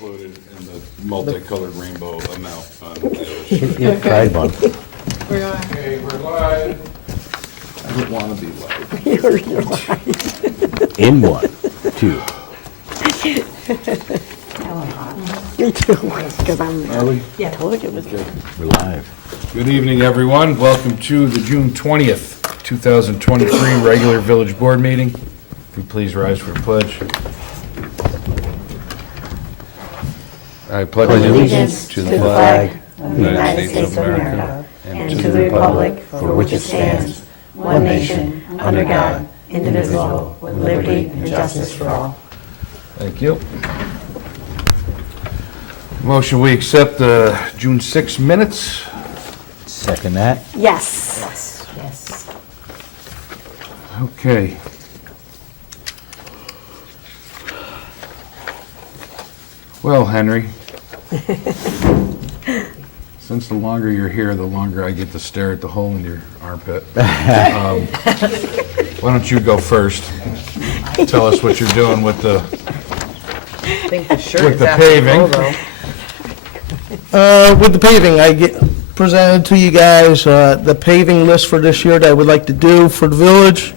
included in the multicolored rainbow amount on those. You tried one. Okay, we're live. I don't want to be live. You're right. In 1, 2. Me too, because I'm, Are we? yeah, told you it was good. We're live. Good evening, everyone. Welcome to the June 20th, 2023 regular village board meeting. If you please rise for a pledge. I pledge allegiance to the flag of the United States of America and to the republic for which it stands, one nation, under God, indivisible, with liberty and justice for all. Thank you. Motion, we accept the June 6 minutes. Second that. Yes. Yes. Yes. Okay. Well, Henry, since the longer you're here, the longer I get to stare at the hole in your armpit. Why don't you go first? Tell us what you're doing with the I think the shirt With is the after paving. photo. With the paving, I presented to you guys the paving list for this year that I would like to do for the village.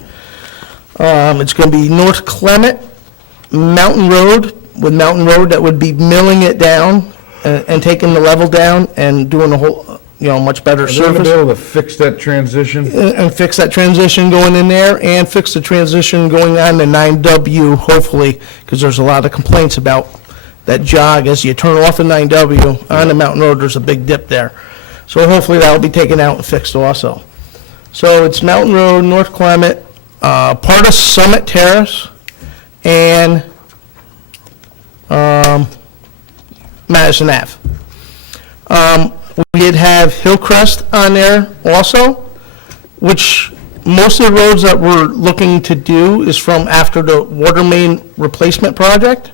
It's going to be North Clement, Mountain Road, with Mountain Road, that would be milling it down and taking the level down and doing a whole, much better Are they going to surface. be able to fix that transition? And fix that transition going in there and fix the transition going on to 9W, hopefully, because there's a lot of complaints about that jog as you turn off the 9W on the Mountain Road, there's a big dip there. So hopefully that'll be taken out and fixed also. So it's Mountain Road, North Clement, part of Summit Terrace, and Madison Ave. We did have Hillcrest on there also, which most of the roads that we're looking to do is from after the water main replacement project.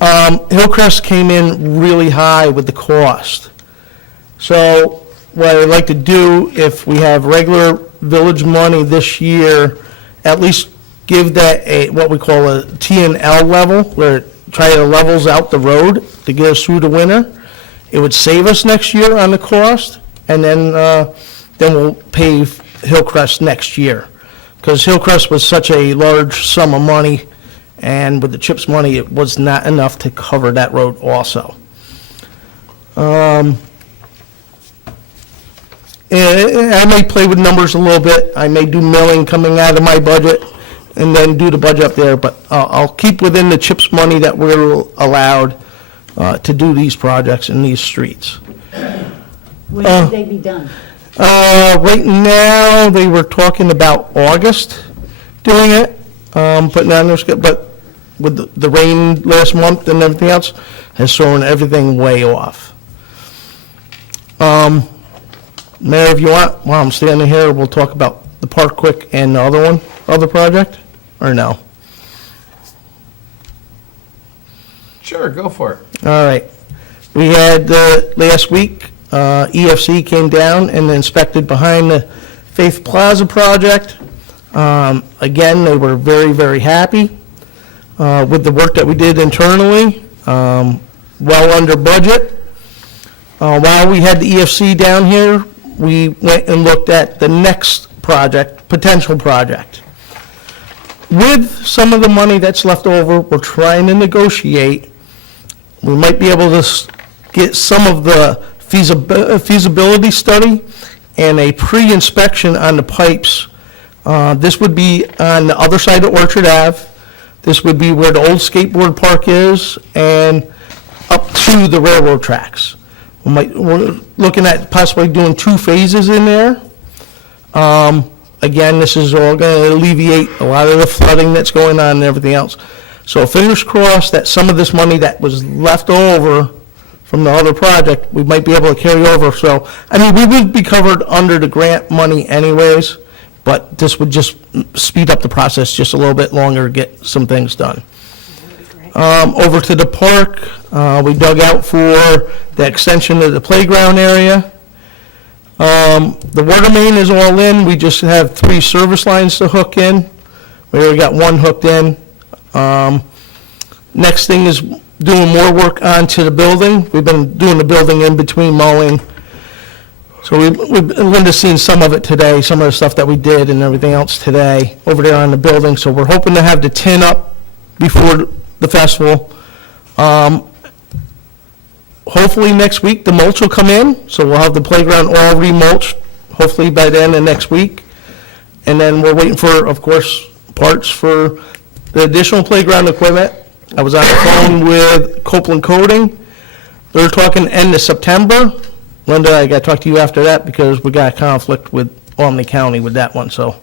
Hillcrest came in really high with the cost. So what I'd like to do, if we have regular village money this year, at least give that what we call a T&L level, where it try to levels out the road to get us through the winter. It would save us next year on the cost, and then we'll pave Hillcrest next year. Because Hillcrest was such a large sum of money, and with the CHIPS money, it was not enough to cover that road also. And I may play with numbers a little bit. I may do milling coming out of my budget, and then do the budget up there, but I'll keep within the CHIPS money that we're allowed to do these projects in these streets. When should they be done? Right now, they were talking about August doing it, putting on their schedule, but with the rain last month and everything else, has thrown everything way off. Mayor, if you want, while I'm standing here, we'll talk about the park quick and the other project, or no? Sure, go for it. All right. We had, last week, EFC came down and inspected behind the Faith Plaza project. Again, they were very, very happy with the work that we did internally, well under budget. While we had the EFC down here, we went and looked at the next project, potential project. With some of the money that's left over, we're trying to negotiate. We might be able to get some of the feasibility study and a pre-inspection on the pipes. This would be on the other side of Orchard Ave. This would be where the old skateboard park is and up to the railroad tracks. We're looking at possibly doing 2 phases in there. Again, this is all going to alleviate a lot of the flooding that's going on and everything else. So fingers crossed that some of this money that was left over from the other project, we might be able to carry over. So, I mean, we would be covered under the grant money anyways, but this would just speed up the process just a little bit longer, get some things done. Over to the park, we dug out for the extension of the playground area. The water main is all in. We just have 3 service lines to hook in. We already got 1 hooked in. Next thing is doing more work onto the building. We've been doing the building in between mowing. So Linda's seen some of it today, some of the stuff that we did and everything else today over there on the building. So we're hoping to have the tin up before the festival. Hopefully next week, the mulch will come in, so we'll have the playground all remulched, hopefully by the end of next week. And then we're waiting for, of course, parts for the additional playground equipment. I was on the phone with Copeland Coating. They're talking end of September. Linda, I got to talk to you after that because we got a conflict with Albany County with that one, so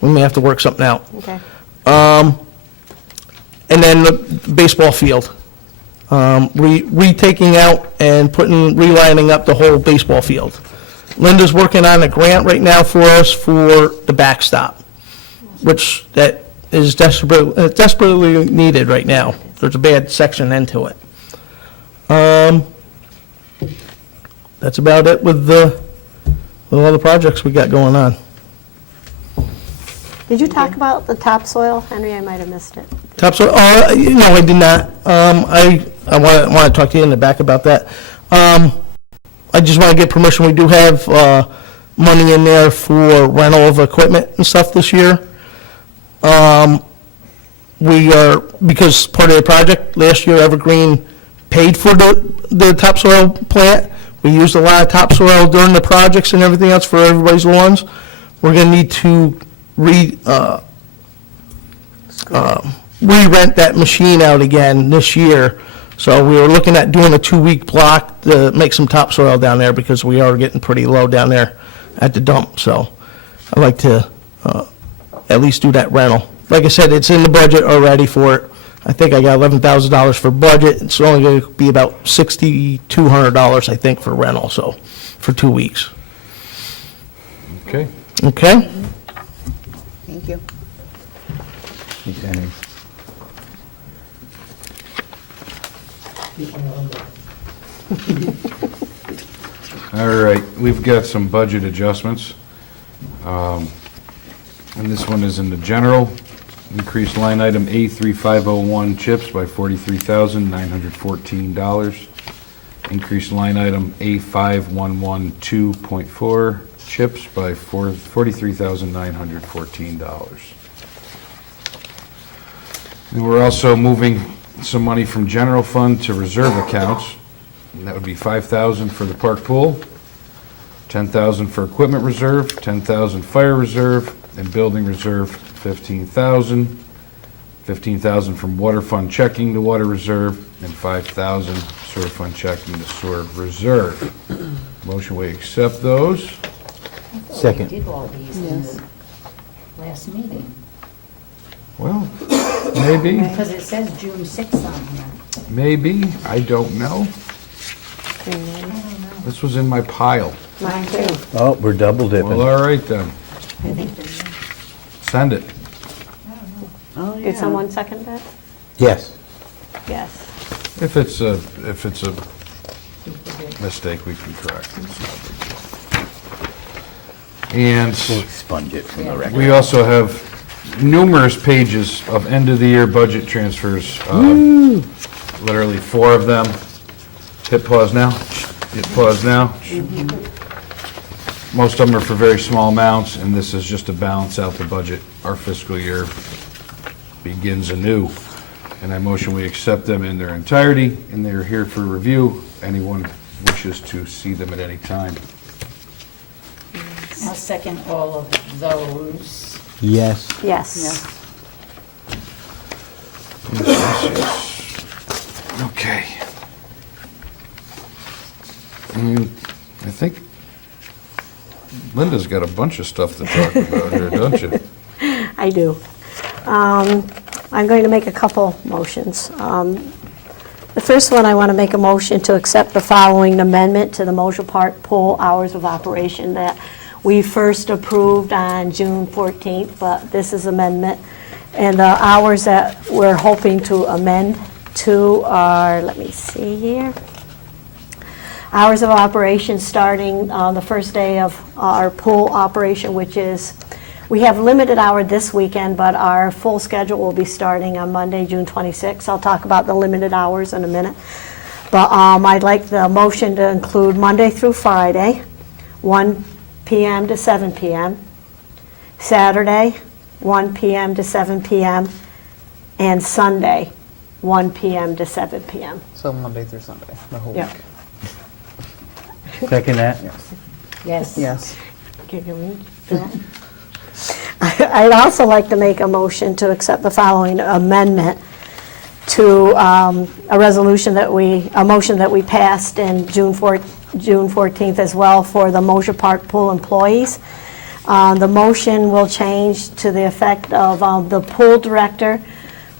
we may have to work something out. Okay. And then the baseball field. Retaking out and relining up the whole baseball field. Linda's working on a grant right now for us for the backstop, which that is desperately needed right now. There's a bad section into it. That's about it with all the projects we got going on. Did you talk about the topsoil, Henry? I might have missed it. Topsoil, no, I did not. I want to talk to you in the back about that. I just want to get permission. We do have money in there for rental of equipment and stuff this year. We are, because part of the project, last year Evergreen paid for the topsoil plant. We used a lot of topsoil during the projects and everything else for everybody's lawns. We're going to need to re-rent that machine out again this year. So we were looking at doing a 2-week block to make some topsoil down there because we are getting pretty low down there at the dump. So I'd like to at least do that rental. Like I said, it's in the budget already for it. I think I got $11,000 for budget. It's only going to be about $6,200, I think, for rental, so, for 2 weeks. Okay. Okay? Thank you. Thanks, Henry. All right, we've got some budget adjustments. And this one is in the general. Increased line item A3501 chips by $43,914. Increased line item A5112.4 chips by $43,914. And we're also moving some money from general fund to reserve accounts. And that would be $5,000 for the park pool, $10,000 for equipment reserve, $10,000 fire reserve, and building reserve, $15,000. $15,000 from water fund checking to water reserve, and $5,000 sewer fund checking to sewer reserve. Motion, we accept those. Second. We did all these in the last meeting, Well, maybe, because it says June 6th on here. maybe, I don't know. I don't know. This was in my pile. Mine too. Oh, we're double Well, dipping. all right then, I think there's, send it. Oh, Did someone second that? Yes. Yes. If it's a mistake, we can correct it. It's not a big deal. And We'll expunge it from the record. we also have numerous pages of end-of-the-year budget transfers, literally 4 of them. Hit pause now, hit pause now. Most of them are for very small amounts, and this is just to balance out the budget. Our fiscal year begins anew, and I motion we accept them in their entirety, and they're here for review. Anyone wishes to see them at any time. I'll second all of those. Yes. Yes. Okay. And I think Linda's got a bunch of stuff to talk about here, don't you? I do. I'm going to make a couple motions. The first one, I want to make a motion to accept the following amendment to the Mosher Park pool hours of operation that we first approved on June 14th, but this is amendment. And the hours that we're hoping to amend to are, let me see here. Hours of operation starting on the first day of our pool operation, which is We have limited hour this weekend, but our full schedule will be starting on Monday, June 26th. I'll talk about the limited hours in a minute. But I'd like the motion to include Monday through Friday, 1 p.m. to 7 p.m., Saturday, 1 p.m. to 7 p.m., and Sunday, 1 p.m. to 7 p.m. So Monday through Sunday, the whole Yeah. week. Second that? Yes. Yes. Okay, can we do that? I'd also like to make a motion to accept the following amendment to a resolution a motion that we passed in June 14th as well for the Mosher Park Pool employees. The motion will change to the effect of the pool director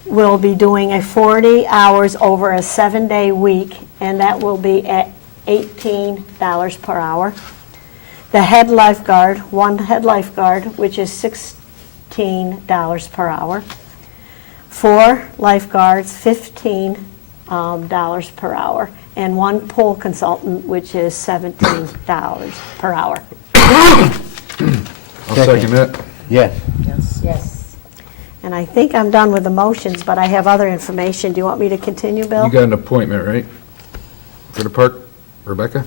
will be doing a 40 hours over a 7-day week, and that will be at $18 per hour. The head lifeguard, one head lifeguard, which is $16 per hour. 4 lifeguards, $15 per hour. And 1 pool consultant, which is $17 per hour. I'll second that. Yes. Yes. Yes. And I think I'm done with the motions, but I have other information. Do you want me to continue, Bill? You got an appointment, right? For the park, Rebecca?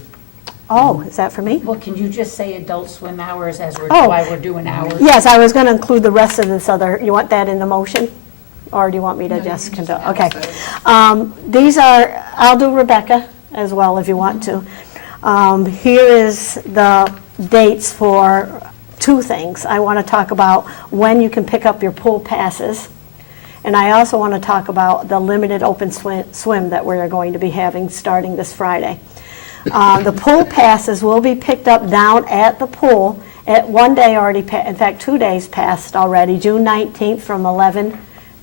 Oh, is that for me? Well, can you just say adult swim hours as we're, Oh. why we're doing hours? Yes, I was going to include the rest of this other, you want that in the motion? Or do you want me to just conduct? Okay. These are, I'll do Rebecca as well if you want to. Here is the dates for 2 things. I want to talk about when you can pick up your pool passes. And I also want to talk about the limited open swim that we're going to be having starting this Friday. The pool passes will be picked up down at the pool at one day already, in fact, 2 days passed already, June 19th from 11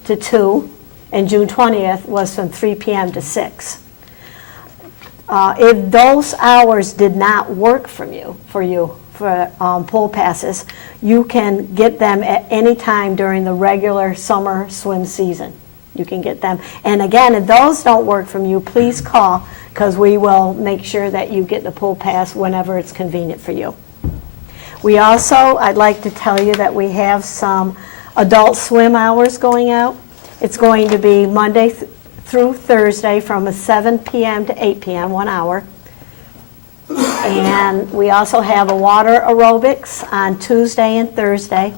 to 2, and June 20th was from 3 p.m. to 6. If those hours did not work for you for pool passes, you can get them at any time during the regular summer swim season. You can get them. And again, if those don't work from you, please call, because we will make sure that you get the pool pass whenever it's convenient for you. We also, I'd like to tell you that we have some adult swim hours going out. It's going to be Monday through Thursday from 7 p.m. to 8 p.m., 1 hour. And we also have a water aerobics on Tuesday and Thursday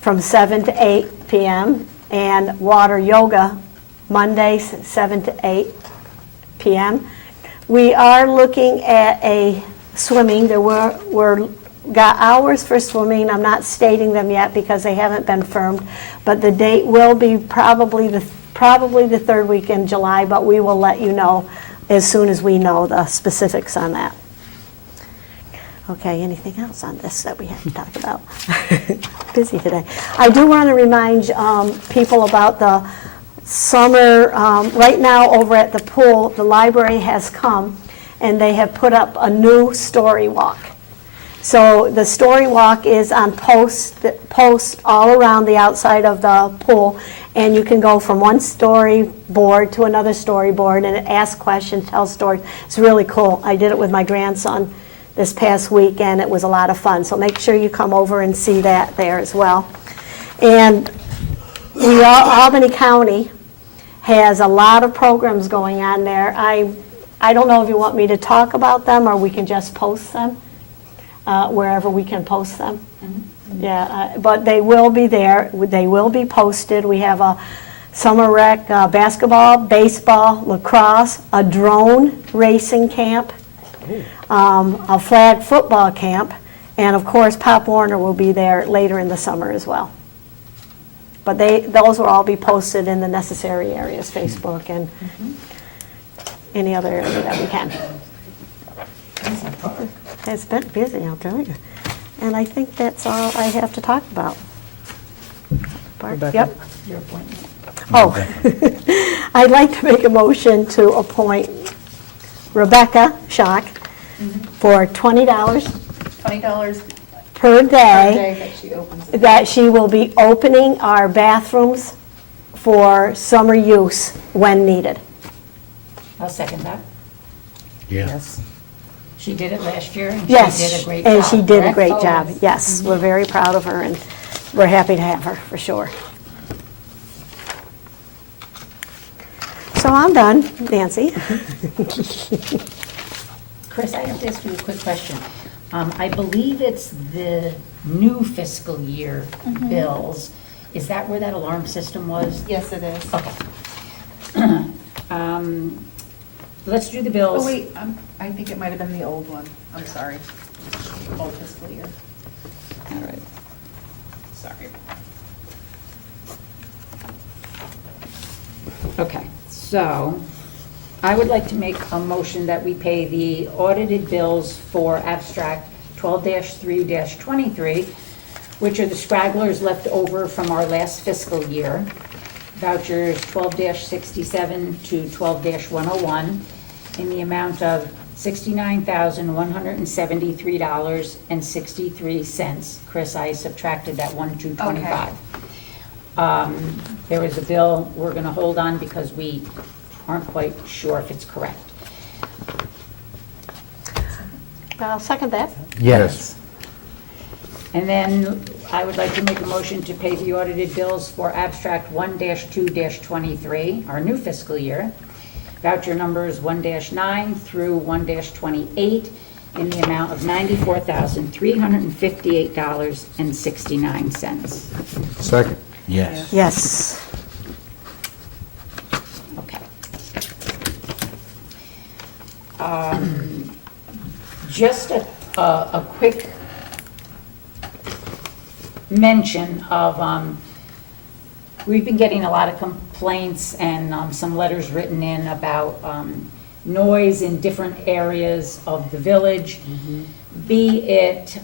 from 7 to 8 p.m. and water yoga Mondays 7 to 8 p.m. We are looking at a swimming. We're got hours for swimming. I'm not stating them yet because they haven't been firmed, but the date will be probably the 3rd week in July, but we will let you know as soon as we know the specifics on that. Okay, anything else on this that we have to talk about? Busy today. I do want to remind people about the summer, right now over at the pool, the library has come and they have put up a new story walk. So the story walk is on posts all around the outside of the pool, and you can go from one storyboard to another storyboard and ask questions, tell stories. It's really cool. I did it with my grandson this past week, and it was a lot of fun. So make sure you come over and see that there as well. And Albany County has a lot of programs going on there. I don't know if you want me to talk about them or we can just post them, wherever we can post them. Yeah, but they will be there. They will be posted. We have a summer rec, basketball, baseball, lacrosse, a drone racing camp, a flag football camp, and of course Pop Warner will be there later in the summer as well. But those will all be posted in the necessary areas, Facebook and any other area that we can. It's been busy, I'll tell you. And I think that's all I have to talk about. Rebecca? Yep. Your appointment. Oh, I'd like to make a motion to appoint Rebecca Schock for $20 $20 per per day day that she opens it. that she will be opening our bathrooms for summer use when needed. I'll second that. Yes. She did it last year, and she Yes, did a great job. and she did a correct? great Oh, job. yes. Yes, we're very proud of her, and we're happy to have her, for sure. So I'm done, Nancy. Chris, I have to ask you a quick question. I believe it's the new fiscal year bills. Is that where that alarm system was? Yes, it is. Okay. Let's do the bills. Oh, wait, I think it might have been the old one. I'm sorry. Old fiscal year. All right. Sorry. Okay, so I would like to make a motion that we pay the audited bills for abstract 12-3-23, which are the stragglers left over from our last fiscal year. Vouchers 12-67 to 12-101 in the amount of $69,173.63. Chris, I subtracted that 1,225. There is a bill we're going to hold on because we aren't quite sure if it's correct. I'll second that. Yes. And then I would like to make a motion to pay the audited bills for abstract 1-2-23, our new fiscal year. Voucher numbers 1-9 through 1-28 in the amount of $94,358.69. Second. Yes. Yes. Okay. Just a quick mention of, we've been getting a lot of complaints and some letters written in about noise in different areas of the village, be it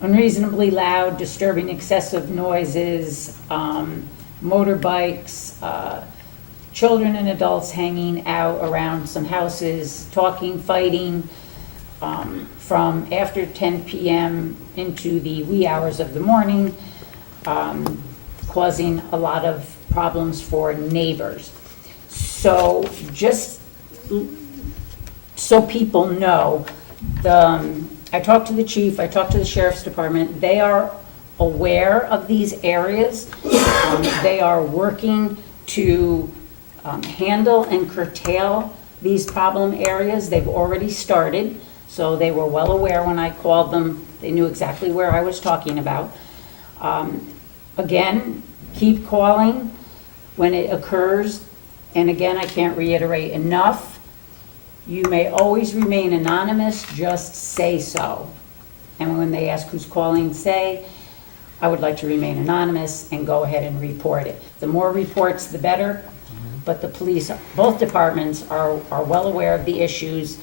unreasonably loud, disturbing excessive noises, motorbikes, children and adults hanging out around some houses, talking, fighting, from after 10 p.m. into the wee hours of the morning, causing a lot of problems for neighbors. So just so people know, I talked to the chief, I talked to the sheriff's department, they are aware of these areas. They are working to handle and curtail these problem areas. They've already started, so they were well aware when I called them. They knew exactly where I was talking about. Again, keep calling when it occurs. And again, I can't reiterate enough, you may always remain anonymous, just say so. And when they ask who's calling, say, I would like to remain anonymous, and go ahead and report it. The more reports, the better, but the police, both departments are well aware of the issues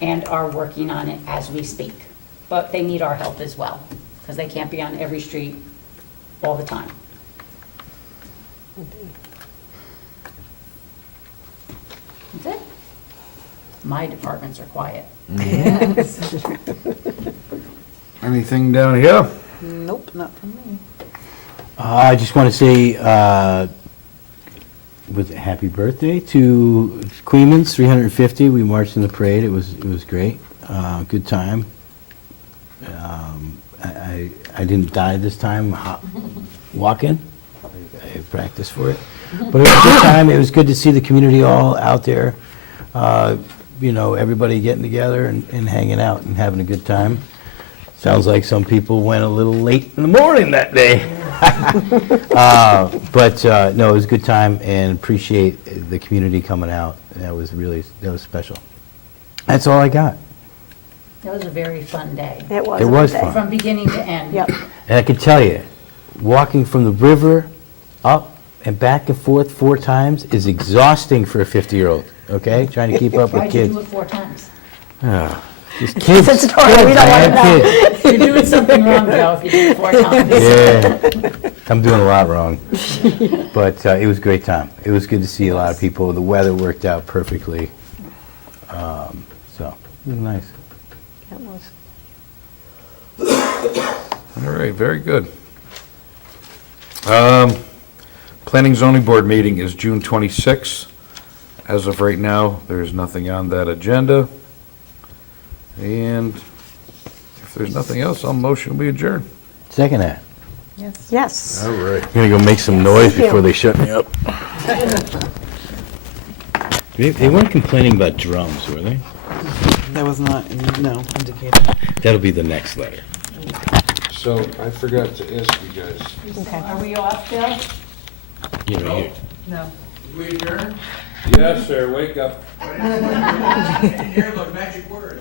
and are working on it as we speak. But they need our help as well, because they can't be on every street all the time. That's it. My departments are quiet. Anything down here? Nope, not from me. I just want to say, was it happy birthday to Queens, 350. We marched in the parade. It was great. Good time. I didn't die this time walking. I practiced for it. But it was a good time. It was good to see the community all out there. Everybody getting together and hanging out and having a good time. Sounds like some people went a little late in the morning that day. But no, it was a good time, and appreciate the community coming out. That was special. That's all I got. That was a very fun day, It was. It a was good day. fun. from beginning to end. Yep. And I can tell you, walking from the river up and back and forth 4 times is exhausting for a 50-year-old, okay? Trying to keep up with Why'd you kids. do it 4 times? Just kids. It's a story we don't man, wanna know. kids. You're doing something wrong, Joe, if you do it 4 times. Yeah, I'm doing a lot wrong. But it was a great time. It was good to see a lot of people. The weather worked out perfectly. So, it was nice. It was. All right, very good. Planning Zoning Board meeting is June 26th. As of right now, there's nothing on that agenda. And if there's nothing else, I'll motion we adjourn. Second that. Yes. Yes. All right. I'm gonna go make some noise Thank you. before they shut me up. They weren't complaining about drums, were they? That was not, no, indicated. That'll be the next letter. So I forgot to ask you guys. Are we off, Bill? Yeah, right here. No. Yes, sir, wake up. Hear the magic word.